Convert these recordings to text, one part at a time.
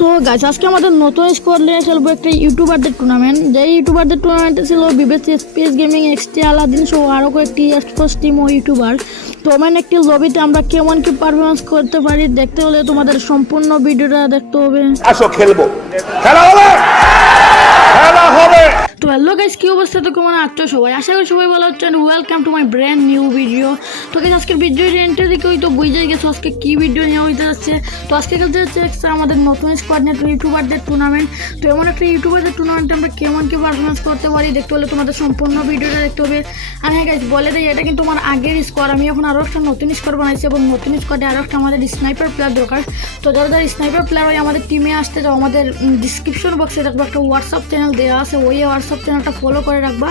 তো গাইস আজকে আমাদের নতুন স্কোয়াড নিয়ে খেলবো একটা ইউটিউবারদের টুর্নামেন্ট। যে ইউটিউবারদের টুর্নামেন্টে ছিল BBC space gaming XT Aladdin সহ আরও কয়েকটি এক্সপোর্টস টিম ও ইউটিউবার। তো মানে একটি লবিতে আমরা কেমন কি পারফরমেন্স করতে পারি দেখতে হলে তোমাদের সম্পূর্ণ ভিডিওটা দেখতে হবে। আসো খেলবো, খেলা হবে, খেলা হবে। তো হ্যালো গাইস, কি অবস্থা? তো কেমন আছো সবাই? আশা করি সবাই ভালো হচ্ছেন। Welcome to my brand new video. তো গাইস আজকের ভিডিওর এন্ট্রি দেখে হয়তো বুঝেই গেছো আজকে কি ভিডিও নিয়ে হইতে যাচ্ছে। তো আজকে খেলতে যাচ্ছে আমাদের নতুন স্কোয়াড নিয়ে ইউটিউবারদের টুর্নামেন্ট। তো এমন একটা ইউটিউবারদের টুর্নামেন্টে আমরা কেমন কি পারফরমেন্স করতে পারি দেখতে হলে তোমাদের সম্পূর্ণ ভিডিওটা দেখতে হবে। আর হ্যাঁ গাইস, বলে দেয় এটা কিন্তু আমার আগের স্কোয়াড। আমি এখন আরও একটা নতুন স্কোয়াড বানাইছি এবং নতুন স্কোয়াডে আরও একটা আমাদের স্নাইপার প্লেয়ার দরকার। তো যারা যারা স্নাইপার প্লেয়ার হয় আমাদের টিমে আসতে যাও, আমাদের ডিসক্রিপশন বক্সে দেখবো একটা হোয়াটসঅ্যাপ চ্যানেল দেওয়া আছে। ওই হোয়াটসঅ্যাপ চ্যানেলটা ফলো করে রাখবা।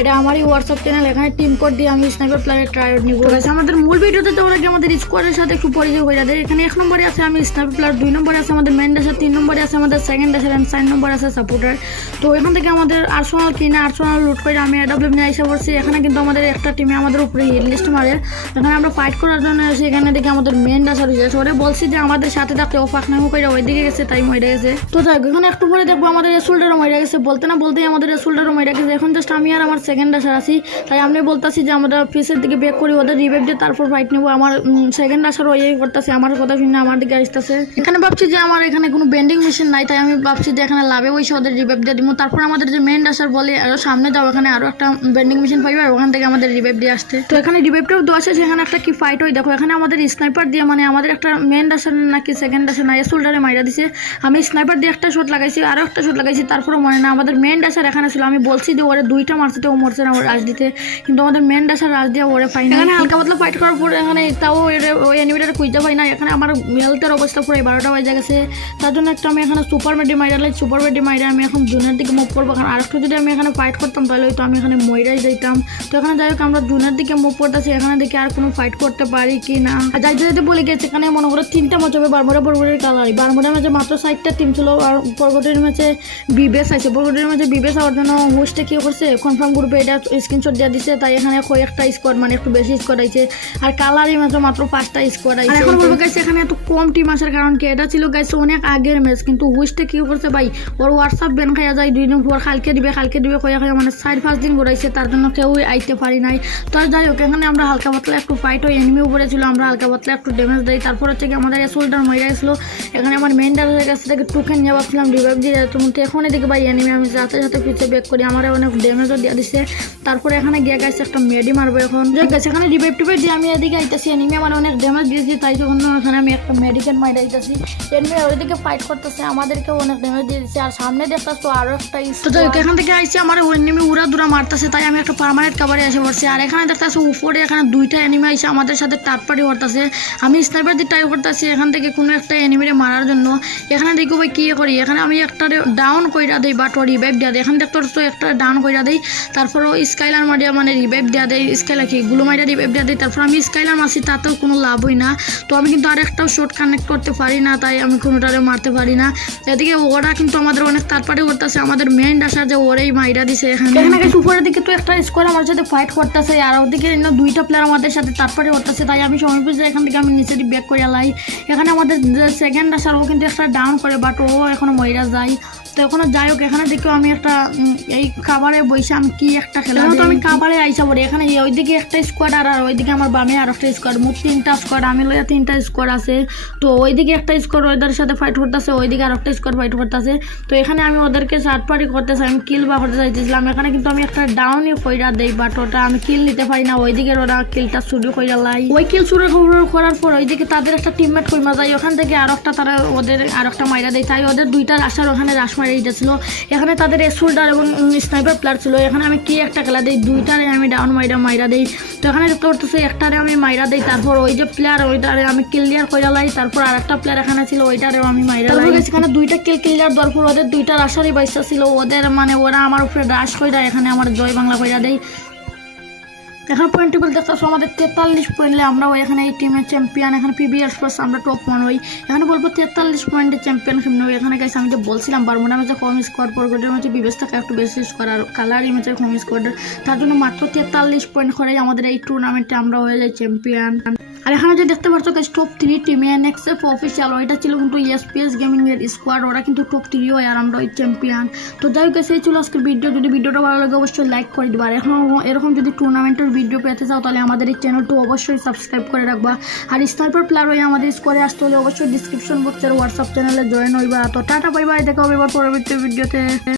এটা আমারই হোয়াটসঅ্যাপ চ্যানেল। এখানে টিম কোড দিয়ে আমি স্নাইপার প্লেয়ারের ট্রায়াল নিব। আমাদের মূল ভিডিওতে যাওয়ার আগে আমাদের স্কোয়াডের সাথে একটু পরিচয় হয়ে যাবে। এখানে 1 নম্বরে আছে আমি স্নাইপার প্লেয়ার, 2 নম্বরে আছে আমাদের মেন ড্যাশার, 3 নম্বরে আছে আমাদের সেকেন্ড ড্যাশার, 4 নম্বরে আছে সাপোর্টার। তো এখান থেকে আমাদের আর্সেনাল কিনা আর্সেনাল লুট করে আমি এডব্লিউ নিয়ে এসে পড়ছি। এখানে কিন্তু আমাদের একটা টিমে আমাদের উপরে হিট লিস্ট মারে। এখানে আমরা ফাইট করার জন্য এসে এখানে দেখে আমাদের মেন ড্যাশার হয়েছে। ওরে বলছি যে আমাদের সাথে থাকতে ও ফাঁক নামো করে ওইদিকে গেছে, তাই মরে গেছে। তো যাই এখানে একটু পরে দেখবো আমাদের রেসুলটারও মরে গেছে। বলতে না বলতেই আমাদের রেসুলটারও মরে গেছে। এখন জাস্ট আমি আর আমার সেকেন্ড ড্যাশার আছি। তাই আমি বলতেছি যে আমরা পিসের দিকে ব্যাক করি, ওদের রিভাইভ দিয়ে তারপর ফাইট নেবো। আমার সেকেন্ড ড্যাশার ওই করতেছে, আমার কথা শুনে আমার দিকে আসতেছে। এখানে ভাবছি যে আমার এখানে কোনো বেন্ডিং মেশিন নাই, তাই আমি ভাবছি যে এখানে লাভে বসে ওদের রিভাইভ দিয়ে দিব। তারপর আমাদের যে মেন ড্যাশার বলে আরো সামনে যাও, এখানে আরো একটা বেন্ডিং মেশিন পাইবে আর ওখান থেকে আমাদের রিভাইভ দিয়ে আসতে। তো এখানে রিভাইভটাও দেওয়া আছে। সেখানে একটা কি ফাইট হয় দেখো। এখানে আমাদের স্নাইপার দিয়ে মানে আমাদের একটা মেন ড্যাশার নাকি সেকেন্ড ড্যাশার না এসুলটারে মাইরা দিছে। আমি স্নাইপার দিয়ে একটা শট লাগাইছি, আরো একটা শট লাগাইছি, তারপরে মনে না আমাদের মেন ড্যাশার এখানে ছিল। আমি বলছি যে ওরে 2টা মারছে, তো ও মরছে না ওর রাজ দিতে, কিন্তু আমাদের মেন ড্যাশার রাজ দিয়ে ওরে পাই না। এখানে হালকা পাতলা ফাইট করার পরে এখানে তাও ওই এনিমিটারে খুঁজতে পাই না। এখানে আমার হেলথের অবস্থা পুরো 12টা বাজে গেছে। তার জন্য একটা আমি এখানে সুপার মেডি মাইরালাই, সুপার মেডি মাইরা আমি এখন জুনের দিকে মুভ করবো। কারণ আরেকটু যদি আমি এখানে ফাইট করতাম তাহলে হয়তো আমি এখানে মইরাই যাইতাম। তো এখানে যাই হোক আমরা জুনের দিকে মুভ করতেছি। এখানে দেখি আর কোনো ফাইট করতে পারি কি না। যাইতে যাইতে বলে গেছে এখানে মনে করো 3টা ম্যাচ হবে বারমুডা পরবর্তীর কালারি। বারমুডা ম্যাচে মাত্র 4টা টিম ছিল আর পরবর্তীর ম্যাচে বিবেস আছে। পরবর্তীর ম্যাচে বিবেস হওয়ার জন্য হোস্টে কি করছে কনফার্ম গ্রুপে এটা স্ক্রিনশট দিয়ে দিচ্ছে। তাই এখানে কয়েকটা স্কোয়াড মানে একটু বেশি স্কোয়াড আইছে। আর কালারি ম্যাচে মাত্র 5টা স্কোয়াড আইছে। এখন বলবো গাইছে এখানে এত কম টিম আসার কারণ কি, এটা ছিল গাইছে অনেক আগের ম্যাচ, কিন্তু হোস্টে কি করছে ভাই ওর হোয়াটসঅ্যাপ ব্যান খাইয়া যায় 2 দিন পর কালকে দিবে কয়া মানে 4-5 দিন ঘুরাইছে। তার জন্য কেউ আইতে পারি নাই। তো যাই হোক এখানে আমরা হালকা পাতলা একটু ফাইট হয়, এনিমি উপরে ছিল, আমরা হালকা পাতলা একটু ড্যামেজ দেয়। তারপর হচ্ছে কি আমাদের সোল্ডার মরে গেছিলো। এখানে আমার মেন ডালের কাছ থেকে টুকেন নিয়ে ভাবছিলাম রিভাইভ দিয়ে তুমি এখন এদিকে ভাই এনিমি আমি সাথে সাথে পিছিয়ে ব্যাক করি, আমার অনেক ড্যামেজও দিয়ে দিচ্ছে। তারপরে এখানে গিয়ে গেছে একটা মেডি মারবো। এখন যে গেছে এখানে রিভাইভ টিভাইভ দিয়ে আমি এদিকে আইতেছি, এনিমি আমার অনেক ড্যামেজ দিয়েছি। তাই যখন এখানে আমি একটা মেডিকেল মাইরে আইতেছি, এনিমি ওইদিকে ফাইট করতেছে, আমাদেরকেও অনেক ড্যামেজ দিয়ে দিচ্ছে। আর সামনে দেখতেছো আরো একটা এখান থেকে আইসি আমার ওই এনিমি উড়া দুরা মারতেছে। তাই আমি একটা পার্মানেন্ট কাভারে এসে পড়ছি। আর এখানে দেখতেছো উপরে এখানে 2টা এনিমি আইসে আমাদের সাথে টাটপাটি করতেছে। আমি স্নাইপার দিয়ে ট্রাই করতেছি এখান থেকে কোনো একটা এনিমিরে মারার জন্য। এখানে দেখো ভাই কি করি, এখানে আমি একটা ডাউন কইরা দিই বাট ও রিভাইভ দেওয়া দেয়। এখানে দেখতো একটা ডাউন কইরা দিই, তারপর ও স্কাইলার মারিয়া মানে রিভাইভ দেওয়া দেয়, স্কাইলার কি গুলো মারিয়া রিভাইভ দেওয়া দেয়। তারপর আমি স্কাইলার মারছি, তাতেও কোনো লাভ হয় না। তো আমি কিন্তু আরেকটাও শট কানেক্ট করতে পারি না, তাই আমি কোনোটারে মারতে পারি না। এদিকে ওরা কিন্তু আমাদের অনেক তারপরে করতেছে, আমাদের মেন ডাসার যে ওরেই মাইরা দিছে। এখানে উপরের দিকে তো একটা স্কোয়ার আমার সাথে ফাইট করতেছে, আর ওদিকে 2টা প্লেয়ার আমাদের সাথে তারপরে করতেছে। তাই আমি সময় বুঝে এখান থেকে আমি নিচে ব্যাক করে লাই। এখানে আমাদের যে সেকেন্ড ডাসার ও কিন্তু একটা ডাউন করে, বাট ও এখনো মইরা যায়। তো এখনো যাই হোক এখানে দেখো আমি একটা এই কাভারে বসে আমি কি একটা খেলা, তো আমি কাভারে আইসা পড়ি। এখানে ওইদিকে একটা স্কোয়াড আর ওইদিকে আমার বামে আর একটা স্কোয়াড, মোট 3টা স্কোয়াড, আমি লইয়া 3টা স্কোয়াড আছে। তো ওইদিকে একটা স্কোয়াড ওদের সাথে ফাইট করতেছে, ওইদিকে আর একটা স্কোয়াড ফাইট করতেছে। তো এখানে আমি ওদেরকে সার্টপারি করতেছি, আমি কিল বা করতে চাইতেছিলাম। এখানে কিন্তু আমি একটা ডাউনই কইরা দেই, বাট ওটা আমি কিল নিতে পারি না। ওইদিকে ওরা কিলটা শুরু কইরা লাই। ওই কিল শুরু করার পর ওইদিকে তাদের একটা টিমমেট কইমা যায়, ওখান থেকে আর একটা তারা ওদের আর একটা মাইরা দেয়। তাই ওদের 2টার আসার ওখানে রাশ মারিয়ে ছিল। এখানে তাদের সোল্ডার এবং স্নাইপার প্লেয়ার ছিল। এখানে আমি কি একটা খেলা দিই, 2টারে আমি ডাউন মাইরা দেই। তো এখানে দেখতে পারতেছি একটারে আমি মাইরা দেই, তারপর ওই যে প্লেয়ার ওইটারে আমি ক্লিয়ার করে লাই। তারপর আর একটা প্লেয়ার এখানে ছিল, ওইটারেও আমি মাইরা লাই। এখানে 2টা ক্লিয়ার দেওয়ার পর ওদের 2টার আসারই বাইসা ছিল, ওদের মানে ওরা আমার উপরে রাশ কইরা এখানে আমার জয় বাংলা কইরা দেয়। এখানে পয়েন্ট টেবিল দেখতেছো আমাদের 43 পয়েন্টে আমরা এখানে এই টিমের চ্যাম্পিয়ন। এখানে পিবিএস প্লাস আমরা টপ 1 হই। এখানে বলবো 43 পয়েন্টে চ্যাম্পিয়নশিপ নই। এখানে গাইস আমি যে বলছিলাম বারমুডা ম্যাচে কম স্কোয়াড, পরগটের ম্যাচে বিবেস থাকে একটু বেশি স্কোয়াড, আর কালারি ম্যাচে কম স্কোয়াড। তার জন্য মাত্র 43 পয়েন্ট করে আমাদের এই টুর্নামেন্টে আমরা হয়ে যাই চ্যাম্পিয়ন। আর এখানে যে দেখতে পাচ্ছ টপ 3 টিম এনএক্সএফ অফিসিয়াল, এটা ছিল কিন্তু এসপিএস গেমিং এর স্কোয়াড, ওরা কিন্তু টপ 3 হয় আর আমরা ওই চ্যাম্পিয়ন। তো যাই হোক সেই ছিল আজকের ভিডিও। যদি ভিডিওটা ভালো লাগে অবশ্যই লাইক করে দিবা। আর এখন এরকম যদি টুর্নামেন্টের ভিডিও পেতে চাও তাহলে আমাদের এই চ্যানেলটা অবশ্যই সাবস্ক্রাইব করে রাখবা। আর স্নাইপার প্লেয়ার হয়ে আমাদের স্কোয়াডে আসতে হলে অবশ্যই ডিসক্রিপশন বক্সের হোয়াটসঅ্যাপ চ্যানেলে জয়েন হইবা। তো টাটা বাই বাই, দেখা হবে এবার পরবর্তী ভিডিওতে।